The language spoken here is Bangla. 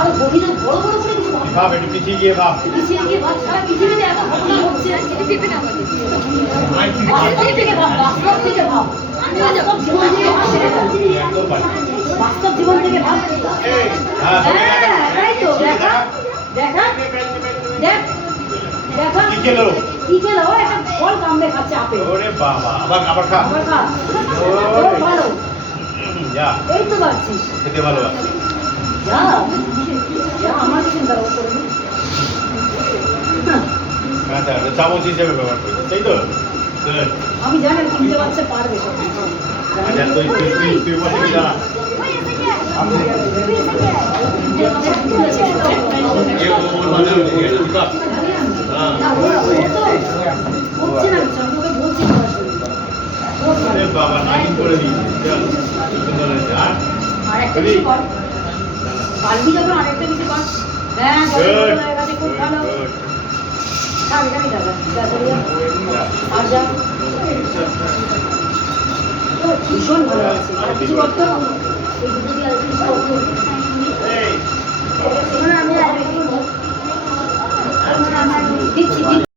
আর গভীরে বড় বড় করে কিছু ভাব। ভাব একটু পিছিয়ে গিয়ে ভাব। পিছিয়ে গিয়ে ভাব, সারা পৃথিবীতে এত ঘটনা ঘটছে। টিপে না বলে বাস্তব থেকে ভাব, বাস্তব থেকে ভাব। বাস্তব জীবন থেকে ভাব সেটা না। একদম পারে। বাস্তব জীবন থেকে ভাব। হ্যাঁ, হ্যাঁ, তাই তো, দেখা, দেখা, দেখ, দেখা। কি খেলো? কি খেলো? একটা ফল কামড়ে খাচ্ছে আপেল। ওরে বাবা, আবার খা। আবার খা। ওরে। ও ভালো। যা, এই তো পাচ্ছিস। খেতে ভালোবাসি। যা, যা আমার চিন্তা করে নি। আচ্ছা, চামচ হিসেবে ব্যবহার করি, তাই তো? Good. আমি জানি তিনটে বাচ্চা পারবে সব কিছু। আচ্ছা, তুই বসে কি জানা? না, ও তো হচ্ছে না কিছু, আমি ওকে বলছি করার জন্য। ও আরে পারবে। বাবা, নাইন করে দিয়েছি। চল, খুব সুন্দর হয়েছে। আর? আর একটা কিছু কর। পারবি যখন আরেকটা কিছু কর। হ্যাঁ, Good. গল্প হয়ে গেছে, খুব ভালো। Good. থাক, এখানেই থাক। যা, চলে যা। আর যা। ও ভীষণ ভালো আছে। আর কিছু করতো? এই দুটো দিয়ে আর কিছু করতো?